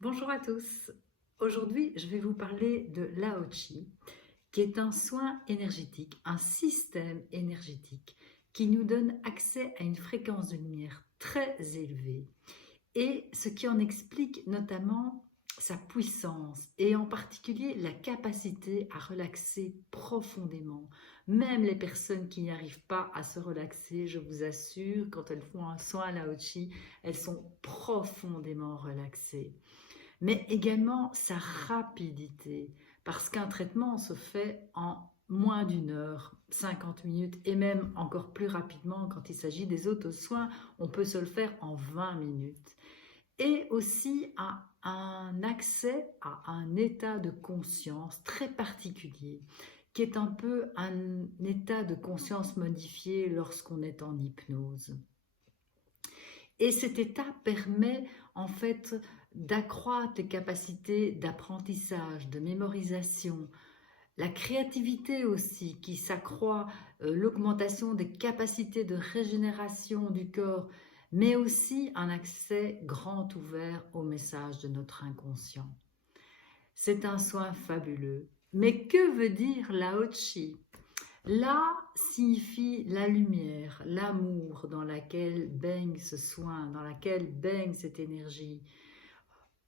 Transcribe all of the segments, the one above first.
Bonjour à tous. Aujourd'hui, je vais vous parler de l'Aochi, qui est un soin énergétique, un système énergétique qui nous donne accès à une fréquence de lumière très élevée et ce qui en explique notamment sa puissance et en particulier la capacité à relaxer profondément. Même les personnes qui n'y arrivent pas à se relaxer, je vous assure, quand elles font un soin Laochi, elles sont profondément relaxées, mais également sa rapidité, parce qu'un traitement se fait en moins d'une heure, 50 minutes, et même encore plus rapidement quand il s'agit des autres soins, on peut se le faire en 20 minutes. Et aussi un accès à un état de conscience très particulier, qui est un peu un état de conscience modifié lorsqu'on est en hypnose. Et cet état permet en fait d'accroître les capacités d'apprentissage, de mémorisation, la créativité aussi qui s'accroît, l'augmentation des capacités de régénération du corps, mais aussi un accès grand ouvert au message de notre inconscient. C'est un soin fabuleux. Mais que veut dire Lao Chi? La signifie la lumière, l'amour dans laquelle baigne ce soin, dans laquelle baigne cette énergie.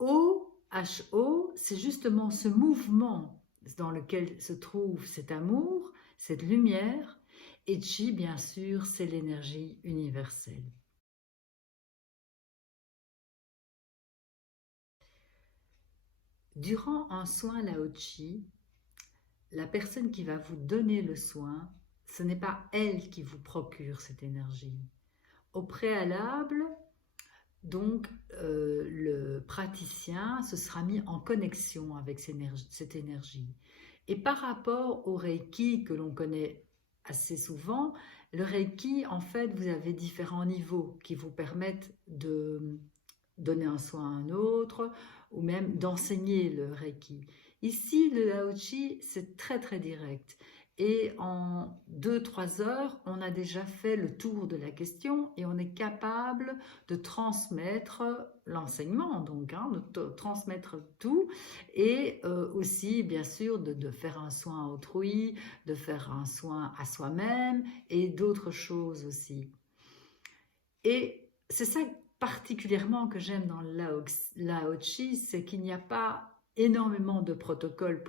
O, H-O, c'est justement ce mouvement dans lequel se trouve cet amour, cette lumière. Et Chi, bien sûr, c'est l'énergie universelle. Durant un soin Lao Chi, la personne qui va vous donner le soin, ce n'est pas elle qui vous procure cette énergie. Au préalable, donc, le praticien se sera mis en connexion avec cette énergie. Et par rapport au Reiki que l'on connaît assez souvent, le Reiki, en fait, vous avez différents niveaux qui vous permettent de donner un soin à un autre ou même d'enseigner le Reiki. Ici, le Lao-Chi, c'est très très direct. Et en 2-3 heures, on a déjà fait le tour de la question et on est capable de transmettre l'enseignement, donc de transmettre tout et aussi bien sûr de faire un soin à autrui, de faire un soin à soi-même et d'autres choses aussi. Et c'est ça particulièrement que j'aime dans le Lao Chi, c'est qu'il n'y a pas énormément de protocoles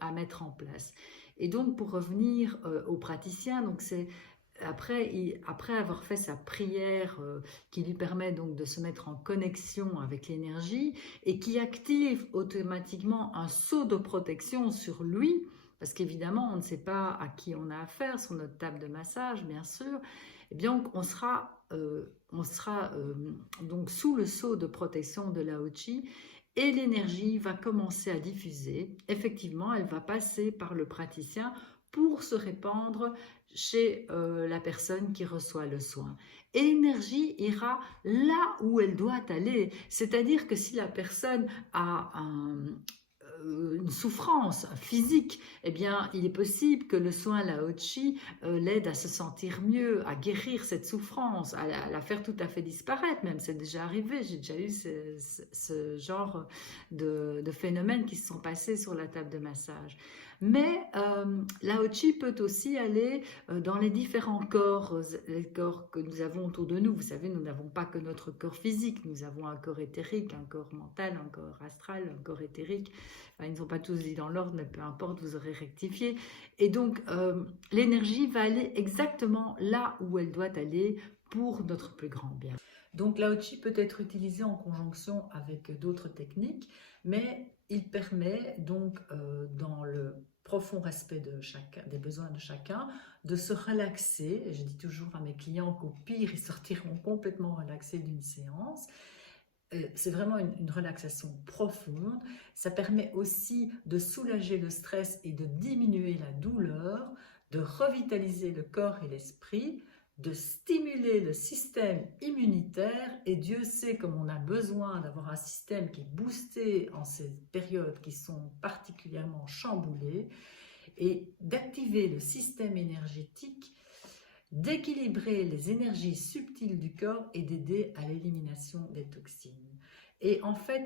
à mettre en place. Et donc pour revenir aux praticiens, donc c'est après avoir fait sa prière qui lui permet donc de se mettre en connexion avec l'énergie et qui active automatiquement un sceau de protection sur lui, parce qu'évidemment on ne sait pas à qui on a affaire sur notre table de massage, bien sûr, eh bien on sera donc sous le sceau de protection de Lao Chi et l'énergie va commencer à diffuser. Effectivement, elle va passer par le praticien pour se répandre chez la personne qui reçoit le soin. Et l'énergie ira là où elle doit aller. C'est-à-dire que si la personne a une souffrance physique, eh bien, il est possible que le soin Lao Chi l'aide à se sentir mieux, à guérir cette souffrance, à la faire tout à fait disparaître. Même, c'est déjà arrivé. J'ai déjà eu ce genre de phénomènes qui se sont passés sur la table de massage. Mais Lao Chi peut aussi aller dans les différents corps, les corps que nous avons autour de nous. Vous savez, nous n'avons pas que notre corps physique, nous avons un corps éthérique, un corps mental, un corps astral, un corps éthérique. Enfin, ils ne sont pas tous dit dans l'ordre, mais peu importe, vous aurez rectifié. Et donc, l'énergie va aller exactement là où elle doit aller pour notre plus grand bien. Donc, Lao Chi peut être utilisé en conjonction avec d'autres techniques, mais il permet donc, dans le profond respect des besoins de chacun, de se relaxer. Et je dis toujours à mes clients qu'au pire, ils sortiront complètement relaxés d'une séance. C'est vraiment une relaxation profonde. Ça permet aussi de soulager le stress et de diminuer la douleur, de revitaliser le corps et l'esprit, de stimuler le système immunitaire. Et Dieu sait comme on a besoin d'avoir un système qui est boosté en ces périodes qui sont particulièrement chamboulées, et d'activer le système énergétique, d'équilibrer les énergies subtiles du corps et d'aider à l'élimination des toxines. Et en fait,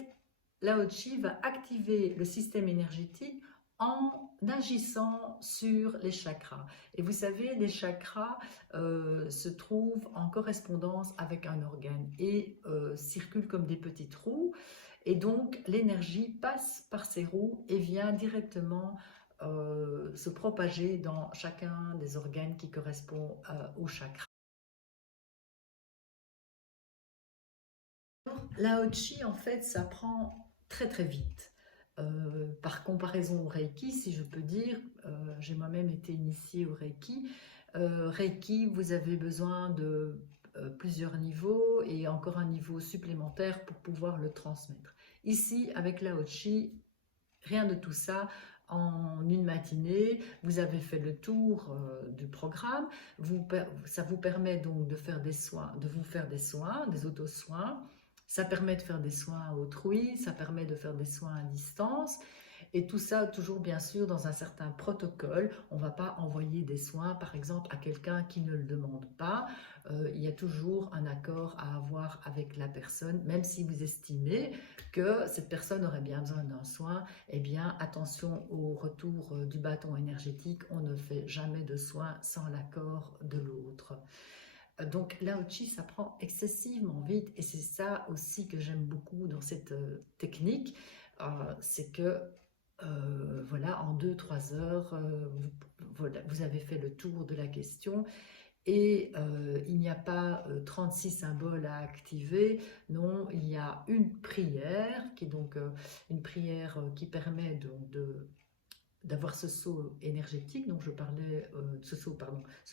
Lao Chi va activer le système énergétique en agissant sur les chakras. Et vous savez, les chakras se trouvent en correspondance avec un organe et circulent comme des petits trous. Et donc, l'énergie passe par ces roues et vient directement se propager dans chacun des organes qui correspond au chakra. Lao Chi, en fait, ça prend très très vite. Par comparaison au Reiki, si je peux dire, j'ai moi-même été initiée au Reiki. Reiki, vous avez besoin de plusieurs niveaux et encore un niveau supplémentaire pour pouvoir le transmettre. Ici, avec Lao Chi, rien de tout ça. En une matinée, vous avez fait le tour du programme. Ça vous permet donc de faire des soins, de vous faire des soins, des auto-soins. Ça permet de faire des soins à autrui, ça permet de faire des soins à distance. Et tout ça, toujours bien sûr, dans un certain protocole. On ne va pas envoyer des soins, par exemple, à quelqu'un qui ne le demande pas. Il y a toujours un accord à avoir avec la personne, même si vous estimez que cette personne aurait bien besoin d'un soin. Eh bien, attention au retour du bâton énergétique. On ne fait jamais de soins sans l'accord de l'autre. Donc, Lao Chi, ça prend excessivement vite. Et c'est ça aussi que j'aime beaucoup dans cette technique. C'est que voilà, en 2-3 heures, vous avez fait le tour de la question et il n'y a pas 36 symboles à activer, non, il y a une prière qui est donc une prière qui permet d'avoir ce saut énergétique dont je parlais, ce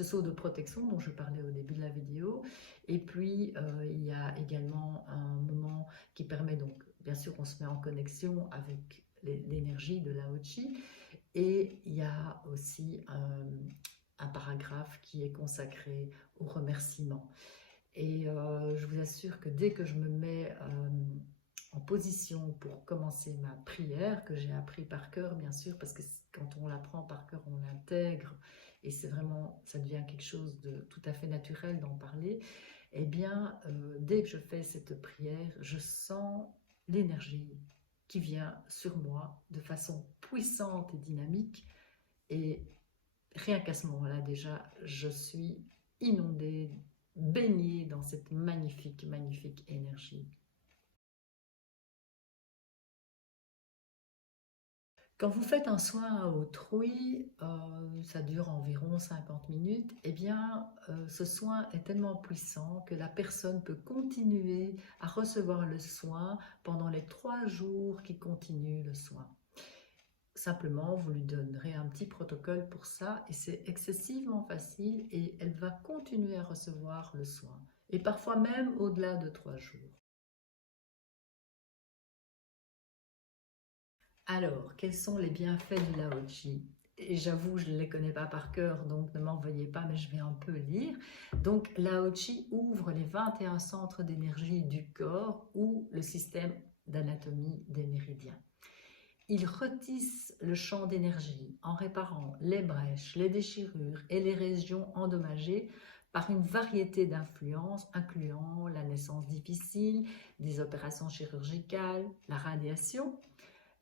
saut de protection dont je parlais au début de la vidéo. Et puis il y a également un moment qui permet donc, bien sûr, on se met en connexion avec l'énergie de Lao Chi. Et il y a aussi un paragraphe qui est consacré au remerciement. Et je vous assure que dès que je me mets en position pour commencer ma prière, que j'ai appris par cœur, bien sûr, parce que quand on l'apprend par cœur, on l'intègre, et c'est vraiment, ça devient quelque chose de tout à fait naturel d'en parler, eh bien, dès que je fais cette prière, je sens l'énergie qui vient sur moi de façon puissante et dynamique, et rien qu'à ce moment-là, déjà, je suis inondée, baignée dans cette magnifique, magnifique énergie. Quand vous faites un soin à autrui, ça dure environ 50 minutes, eh bien, ce soin est tellement puissant que la personne peut continuer à recevoir le soin pendant les 3 jours qui continuent le soin. Simplement, vous lui donnerez un petit protocole pour ça et c'est excessivement facile et elle va continuer à recevoir le soin. Et parfois même au-delà de 3 jours. Alors, quels sont les bienfaits du Lao Chi? Et j'avoue, je ne les connais pas par cœur, donc ne m'en veuillez pas, mais je vais un peu lire. Donc, Lao Chi ouvre les 21 centres d'énergie du corps ou le système d'anatomie des méridiens. Il retisse le champ d'énergie en réparant les brèches, les déchirures et les régions endommagées par une variété d'influences incluant la naissance difficile, des opérations chirurgicales, la radiation,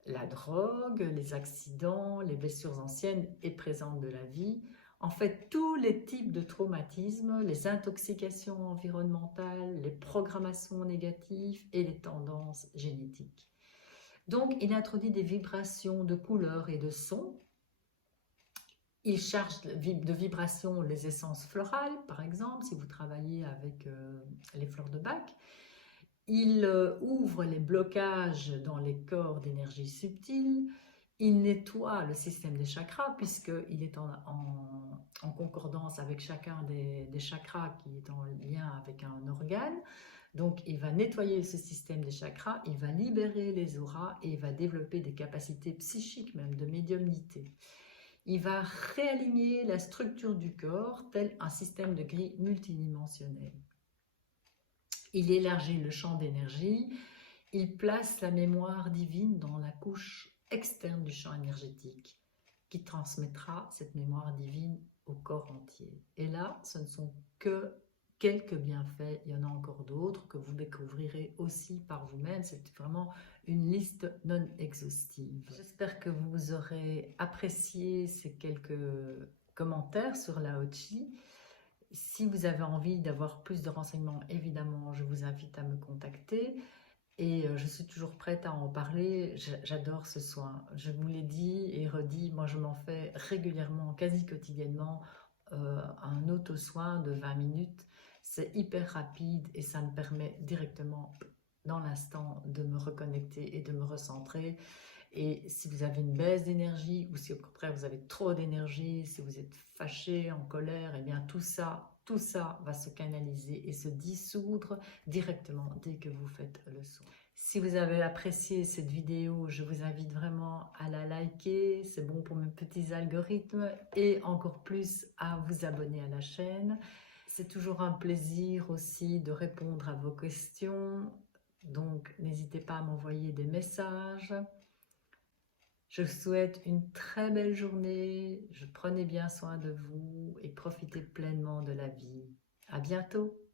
la drogue, les accidents, les blessures anciennes et présentes de la vie, en fait tous les types de traumatismes, les intoxications environnementales, les programmations négatives et les tendances génétiques. Donc il introduit des vibrations de couleurs et de sons. Il charge de vibrations les essences florales, par exemple, si vous travaillez avec les fleurs de Bach. Il ouvre les blocages dans les corps d'énergie subtile. Il nettoie le système des chakras puisqu'il est en concordance avec chacun des chakras qui est en lien avec un organe. Donc il va nettoyer ce système des chakras, il va libérer les auras et il va développer des capacités psychiques, même de médiumnité. Il va réaligner la structure du corps tel un système de grille multidimensionnel. Il élargit le champ d'énergie, il place la mémoire divine dans la couche externe du champ énergétique qui transmettra cette mémoire divine au corps entier. Et là, ce ne sont que quelques bienfaits, il y en a encore d'autres que vous découvrirez aussi par vous-même. C'est vraiment une liste non exhaustive. J'espère que vous aurez apprécié ces quelques commentaires sur Lao Tzu. Si vous avez envie d'avoir plus de renseignements, évidemment, je vous invite à me contacter. Et je suis toujours prête à en parler, j'adore ce soin. Je vous l'ai dit et redit, moi je m'en fais régulièrement, quasi quotidiennement, un auto-soin de 20 minutes. C'est hyper rapide et ça me permet directement, dans l'instant, de me reconnecter et de me recentrer. Et si vous avez une baisse d'énergie ou si au contraire vous avez trop d'énergie, si vous êtes fâché, en colère, et bien tout ça va se canaliser et se dissoudre directement dès que vous faites le soin. Si vous avez apprécié cette vidéo, je vous invite vraiment à la liker, c'est bon pour mes petits algorithmes, et encore plus à vous abonner à la chaîne. C'est toujours un plaisir aussi de répondre à vos questions, donc n'hésitez pas à m'envoyer des messages. Je vous souhaite une très belle journée, prenez bien soin de vous et profitez pleinement de la vie. À bientôt!